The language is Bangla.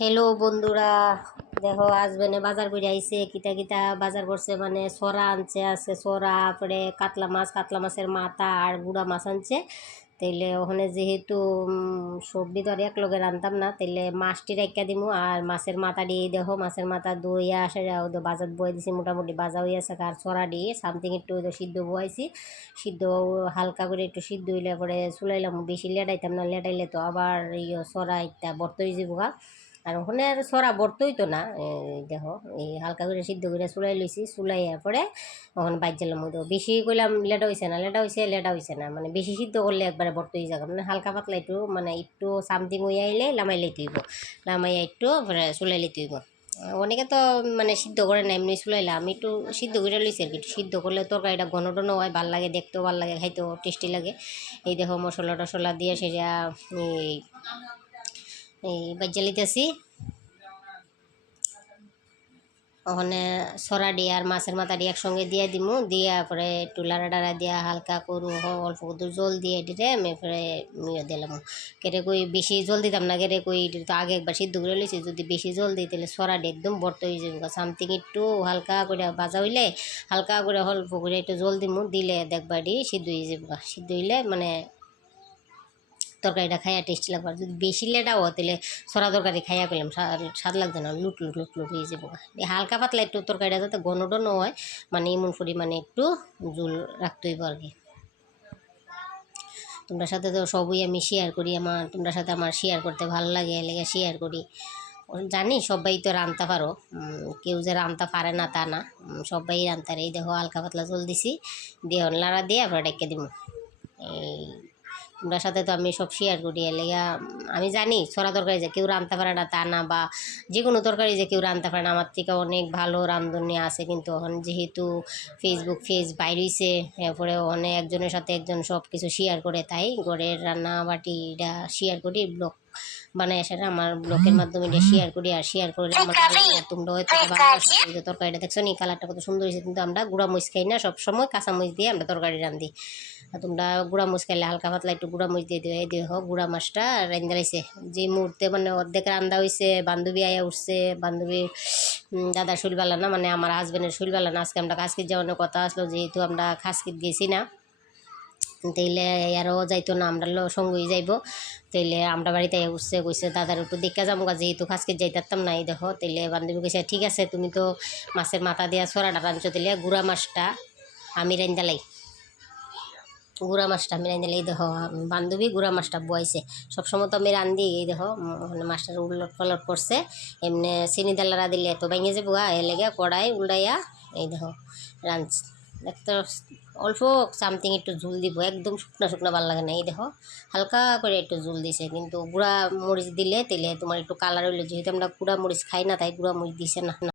হ্যালো বন্ধুরা, দেখো আসবেনে বাজার করে আইছে। কিতা কিতা বাজার করছে মানে সরা আনছে, আছে সরা, পরে কাতলা মাছের মাথা আর গুড়া মাছ আনছে। তাইলে ওখানে যেহেতু সবজি তো আর এক লগে রান্তাম না, তাইলে মাছটি রেখা দিমু আর মাছের মাথা দিয়ে দেখো, মাছের মাথা দইয়া আসে ওদের বাজার বয়ে দিছি, মোটামুটি বাজা হয়ে আছে। আর সরা দিয়ে সামথিং একটু সিদ্ধ বয়াইছি, সিদ্ধ হালকা করে একটু সিদ্ধ হইলে পরে চুলাইলাম। বেশি লেটাইতাম না, লেটাইলে তো আবার সরা একটা বর্ত হয়ে যাবো। আর ওখানে আর সরা বর্ত হইতো না। দেখো এই হালকা করে সিদ্ধ করে চুলাই লইছি, চুলাইয়ার পরে ওখানে বাইজালাম। মধ্যে বেশি কইলাম লেটা হয়েছে না, লেটা হয়েছে না, মানে বেশি সিদ্ধ করলে একবারে বর্ত হয়ে যাবে। মানে হালকা পাতলা একটু, মানে একটু সামথিং হয়ে আইলে লামাই লইতে হইব, লামাইয়া একটু চুলাই লইতে হইব। অনেকে তো মানে সিদ্ধ করে না, এমনি চুলাইলে। আমি একটু সিদ্ধ করে লইছি আর কি। একটু সিদ্ধ করলে তরকারিটা ঘন টন হয়, ভাল লাগে, দেখতেও ভাল লাগে, খাইতেও টেস্টি লাগে। এই দেখো মশলা টশলা দিয়ে সেটা এই বাজ্যা লিতেছি। ওখানে সরা দিয়ে আর মাছের মাথা দিয়ে একসঙ্গে দিয়ে দিমু, দিয়া পরে একটু লাড়া ডাড়া দিয়া হালকা করু, অল্প একটু জল দিয়ে দিতে আমি পরে দিলাম। কেটে কই বেশি জল দিতাম না, কেটে কই তো আগে একবার সিদ্ধ করে লইছি। যদি বেশি জল দিই তাহলে সরাটি একদম বর্ত হয়ে যাবে। সামথিং একটু হালকা করে ভাজা হইলে হালকা করে অল্প করে একটু জল দিমু, দিলে দেখবা সিদ্ধ হয়ে যাবে। সিদ্ধ হইলে মানে তরকারিটা খাইয়া টেস্টি লাগবে। আর যদি বেশি লেটাও তাহলে সরা তরকারি খাইয়া পেলাম স্বাদ লাগবে না, লুট লুট লুট লুট হয়ে যাবো। হালকা পাতলা একটু তরকারিটা যাতে ঘন টন হয়, মানে এমন পরিমাণে একটু জুল রাখতে হইব আর কি। তোমরা সাথে তো সবই আমি শেয়ার করি, তোমরা সাথে আমার শেয়ার করতে ভালো লাগে, লেগে শেয়ার করি। জানি সবাই তো রান্তা পারো, কেউ যে রান্তা পারে না তা না, সবাই রান্তার। এই দেখো হালকা পাতলা জল দিছি, দিয়ে লাড়া দিয়ে আবার ডেকে দিব। এই তোমরা সাথে তো আমি সব শেয়ার করি, এলাকা আমি জানি সরা তরকারি যে কেউ রান্তে পারে না তা না, বা যে কোনো তরকারি যে কেউ রান্তে পারে না। আমার থেকে অনেক ভালো রাঁধুনি আছে, কিন্তু এখন যেহেতু ফেসবুক বাইর হইছে, এরপরে অনেক একজনের সাথে একজন সব কিছু শেয়ার করে, তাই ঘরের রান্না বাটিটা শেয়ার করি, ব্লগ বানাই আসে আমার ব্লগের মাধ্যমে এটা শেয়ার করি। আর শেয়ার করলে আমার তোমরা হয়তো ভালো তরকারিটা দেখছো নি, কালারটা কত সুন্দর হয়েছে। কিন্তু আমরা গুঁড়া মরিচ খাই না, সবসময় কাঁচা মরিচ দিয়ে আমরা তরকারি রান্ধি। তোমরা গুঁড়া মরিচ খাইলে হালকা পাতলা একটু গুঁড়া মরিচ দিয়ে দিও। এই দেখো গুঁড়া মাছটা রান্ধা রয়েছে। যে মুহূর্তে মানে অর্ধেক রান্ধা হয়েছে, বান্ধবী আয়া উঠছে। বান্ধবীর দাদা শৈলবালা না, মানে আমার হাজব্যান্ডের শৈলবালা না। আজকে আমরা খাসকির যাওয়ানোর কথা আসলো, যেহেতু আমরা খাসকির গেছি না, তাইলে আরও যাইতো না, আমরা সঙ্গেই যাইব। তাইলে আমরা বাড়িতে উঠছে, কইছে দাদার একটু দেখা যাবো, যেহেতু খাসকির যাইতাম না। এই দেখো তাইলে বান্ধবী কইছে ঠিক আছে, তুমি তো মাছের মাথা দিয়া সরাটা রাঁধছো, তাইলে গুঁড়া মাছটা আমি রান্দালাই। গুঁড়া মাছটা আমি রাঁধলে, এই দেখো বান্ধবী গুঁড়া মাছটা বয়েছে। সবসময় তো আমি রান্ধি। এই দেখো মাছটা উলট পালট করছে, এমনি চিনি দালারা দিলে এত ভেঙে যাবো, এ লেগে কড়াই উল্টাইয়া এই দেখো রাঁধছি। দেখতে অল্প সামথিং একটু ঝুল দিব, একদম শুকনা শুকনা ভালো লাগে না। এই দেখো হালকা করে একটু ঝুল দিছে, কিন্তু গুঁড়া মরিচ দিলে তাইলে তোমার একটু কালার হইলো। যেহেতু আমরা গুঁড়া মরিচ খাই না, তাই গুঁড়া মরিচ দিছে না।